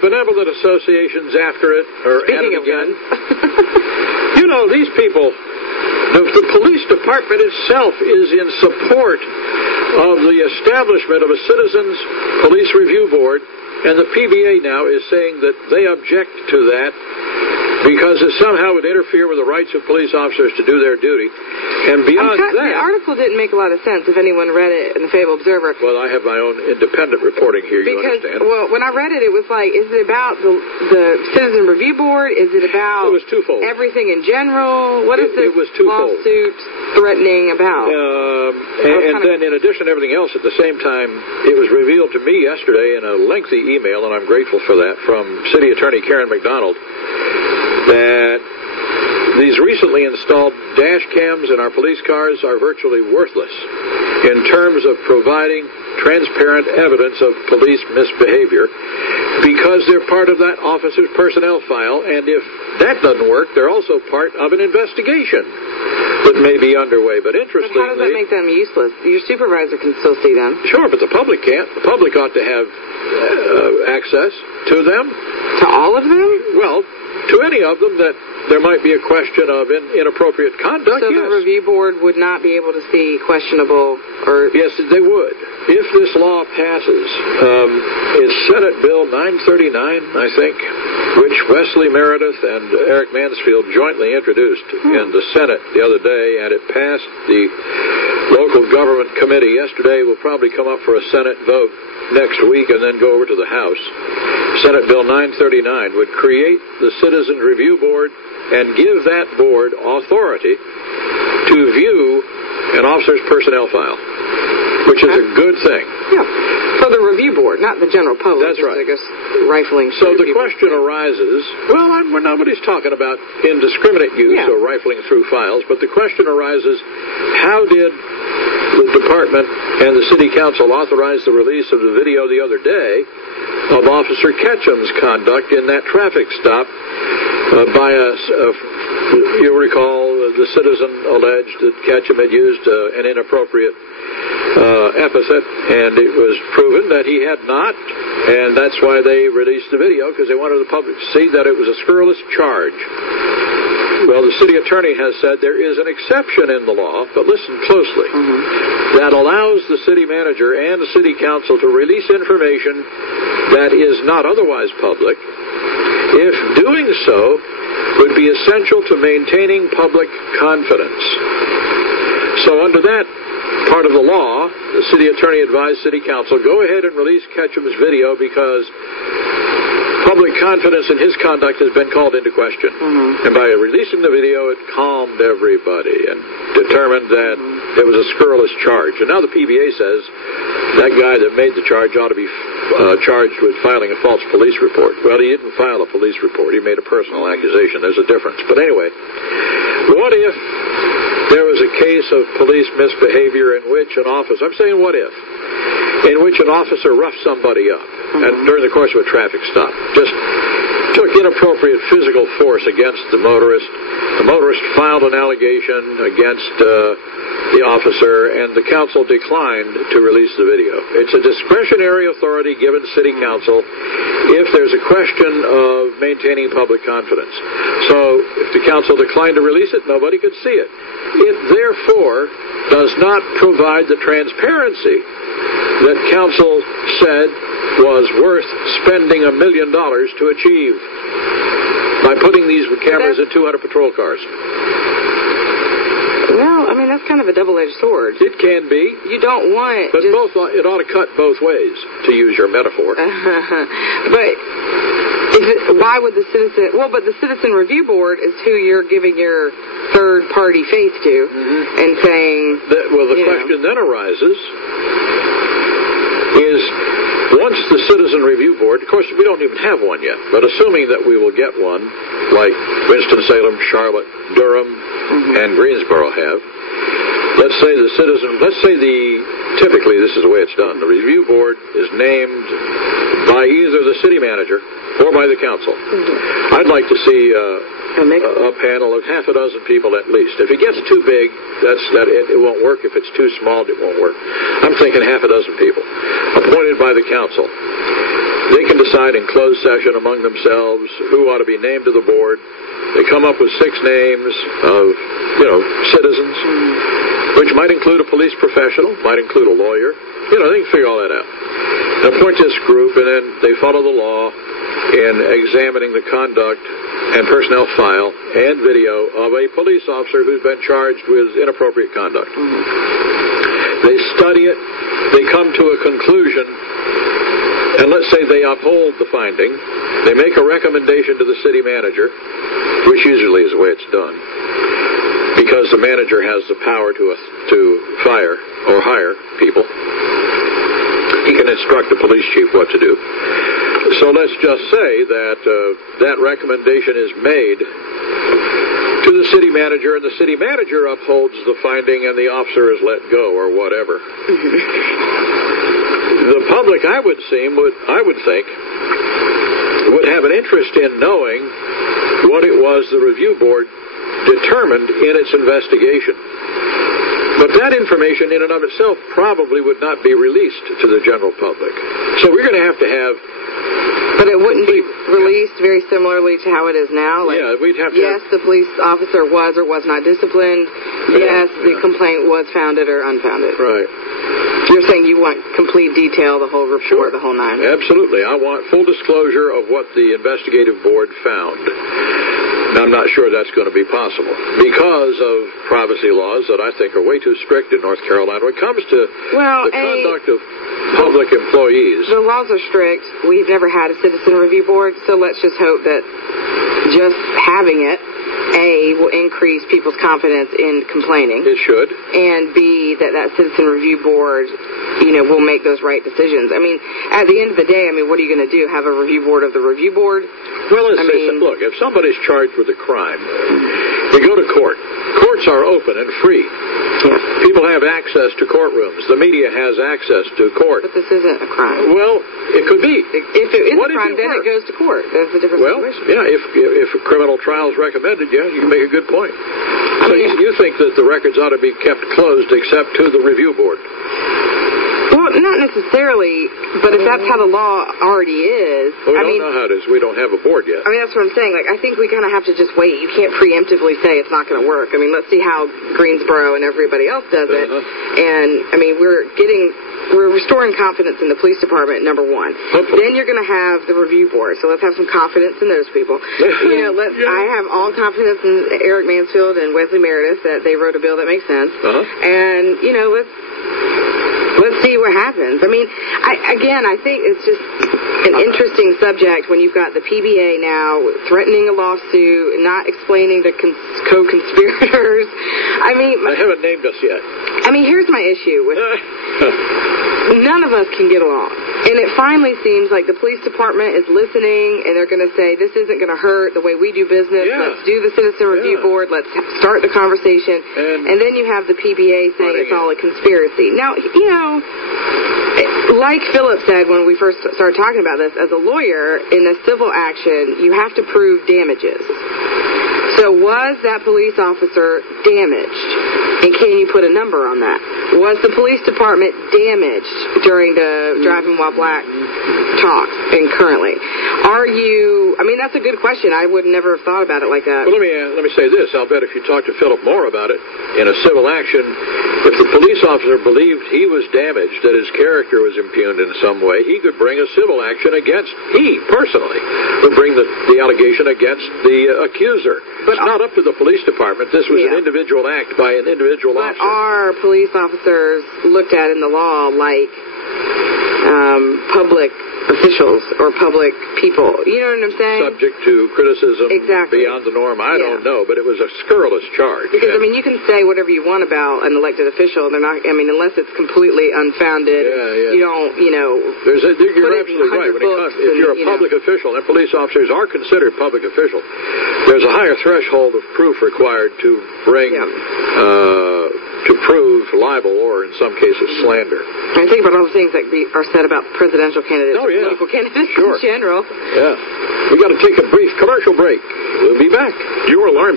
benevolent associations after it, or at it again. You know, these people, the police department itself is in support of the establishment of a citizens police review board, and the PBA now is saying that they object to that because it somehow would interfere with the rights of police officers to do their duty. And beyond that... The article didn't make a lot of sense if anyone read it in the Fayetteville Observer. Well, I have my own independent reporting here, you understand. Well, when I read it, it was like, is it about the Citizen Review Board? Is it about it was twofold. Everything in general? What is this lawsuit threatening about? And then in addition to everything else, at the same time, it was revealed to me yesterday in a lengthy email, and I'm grateful for that, from City Attorney Karen McDonald, that these recently installed dash cams in our police cars are virtually worthless in terms of providing transparent evidence of police misbehavior because they're part of that officer's personnel file, and if that doesn't work, they're also part of an investigation that may be underway. But interestingly... But how does that make them useless? Your supervisor can still see them. Sure, but the public can't. The public ought to have access to them. To all of them? Well, to any of them that there might be a question of inappropriate conduct, so yes. The review board would not be able to see questionable or... Yes, they would. If this law passes, it's Senate Bill 939, I think, which Wesley Meredith and Eric Mansfield jointly introduced in the Senate the other day, and it passed the local government committee yesterday. Will probably come up for a Senate vote next week and then go over to the House. Senate Bill 939 would create the Citizens Review Board and give that board authority to view an officer's personnel file, which is a good thing. Yeah. So the review board, not the general public. That's right. I guess rifling. So the question arises, well, nobody's talking about indiscriminate use or rifling through files, but the question arises, how did the department and the city council authorize the release of the video the other day of Officer Ketchum's conduct in that traffic stop by you'll recall, the citizen alleged that Ketchum had used an inappropriate epithet, and it was proven that he had not, and that's why they released the video, because they wanted the public to see that it was a scurrilous charge. Well, the city attorney has said there is an exception in the law, but listen closely, that allows the city manager and the city council to release information that is not otherwise public, if doing so would be essential to maintaining public confidence. So under that part of the law, the city attorney advised city council, go ahead and release Ketchum's video because public confidence in his conduct has been called into question. And by releasing the video, it calmed everybody and determined that it was a scurrilous charge. And now the PBA says that guy that made the charge ought to be charged with filing a false police report. Well, he didn't file a police report. He made a personal accusation. There's a difference. But anyway, what if there was a case of police misbehavior in which an officer, I'm saying what if, in which an officer roughed somebody up and during the course of a traffic stop, just took inappropriate physical force against the motorist. The motorist filed an allegation against the officer, and the council declined to release the video. It's a discretionary authority given city council if there's a question of maintaining public confidence. So if the council declined to release it, nobody could see it. It therefore does not provide the transparency that council said was worth spending $1 million to achieve by putting these cameras in 200 patrol cars. Well, I mean, that's kind of a double-edged sword. It can be. You don't want... But it ought to cut both ways, to use your metaphor. But why would the citizen... Well, but the Citizen Review Board is who you're giving your third-party faith to and saying... The question then arises is... Once the Citizen Review Board, of course, we don't even have one yet, but assuming that we will get one, like Winston-Salem, Charlotte, Durham, and Greensboro have, typically this is the way it's done. The Review Board is named by either the city manager or by the council. I'd like to see a panel of half a dozen people at least. If it gets too big, it won't work. If it's too small, it won't work. I'm thinking half a dozen people appointed by the council. They can decide in closed session among themselves who ought to be named to the board. They come up with 6 names of, citizens, which might include a police professional, might include a lawyer. They can figure all that out. And appoint this group, and then they follow the law in examining the conduct and personnel file and video of a police officer who's been charged with inappropriate conduct. They study it, they come to a conclusion, and let's say they uphold the finding. They make a recommendation to the city manager, which usually is the way it's done, because the manager has the power to fire or hire people. He can instruct the police chief what to do. So let's just say that that recommendation is made to the city manager, and the city manager upholds the finding, and the officer is let go or whatever. The public, I would think, would have an interest in knowing what it was the review board determined in its investigation. But that information in and of itself probably would not be released to the general public. So we're going to have... But it wouldn't be released very similarly to how it is now? We'd have to... Yes, the police officer was or was not disciplined. Yes, the complaint was founded or unfounded. Right. You're saying you want complete detail, the whole report, the whole 9? Absolutely. I want full disclosure of what the investigative board found. Now, I'm not sure that's going to be possible because of privacy laws that I think are way too strict in North Carolina when it comes to the conduct of public employees. The laws are strict. We've never had a citizen review board, so let's just hope that just having it, A, will increase people's confidence in complaining. It should. And B, that citizen review board, will make those right decisions. I mean, at the end of the day, what are you going to do? Have a review board of the review board? Well, look, if somebody's charged with a crime, they go to court. Courts are open and free. Yeah. People have access to courtrooms. The media has access to court. But this isn't a crime. Well, it could be. If it is a crime, then it goes to court. That's a different situation. Yeah, if a criminal trial is recommended, you can make a good point. So you think that the records ought to be kept closed except to the review board? Well, not necessarily, but if that's how the law already is... Well, we don't know how it is. We don't have a board yet. That's what I'm saying. I think we kind of have to just wait. You can't preemptively say it's not going to work. Let's see how Greensboro and everybody else does it. And, we're restoring confidence in the police department, number 1. Hopefully. Then you're going to have the review board, so let's have some confidence in those people. I have all confidence in Eric Mansfield and Wesley Meredith that they wrote a bill that makes sense. And, let's see what happens. I think it's just an interesting subject when you've got the PBA now threatening a lawsuit, not explaining the co-conspirators. They haven't named us yet. Here's my issue with... None of us can get along. And it finally seems like the police department is listening, and they're going to say, this isn't going to hurt the way we do business. Yeah. Let's do the citizen review board. Let's start the conversation. And then you have the PBA saying it's all a conspiracy. Now, like Philip said when we first started talking about this, as a lawyer, in a civil action, you have to prove damages. So was that police officer damaged? And can you put a number on that? Was the police department damaged during the driving while black talk and currently? Are you... that's a good question. I would never have thought about it like that. Well, let me say this. I'll bet if you talk to Philip Moore about it, in a civil action, if the police officer believed he was damaged, that his character was impugned in some way, he could bring a civil action against... He, personally, would bring the allegation against the accuser. But it's not up to the police department. This was an individual act by an individual officer. But are police officers looked at in the law like public officials or public people? You know what I'm saying? Subject to criticism beyond the norm. I don't know, but it was a scurrilous charge. Because, you can say whatever you want about an elected official. They're not, unless it's completely unfounded, you don't, You're absolutely right. If you're a public official, and police officers are considered public officials, there's a higher threshold of proof required to bring, to prove libel or, in some cases, slander. I think about all the things that are said about presidential candidates. Political candidates in general. Yeah. We got to take a brief commercial break. We'll be back. Your alarm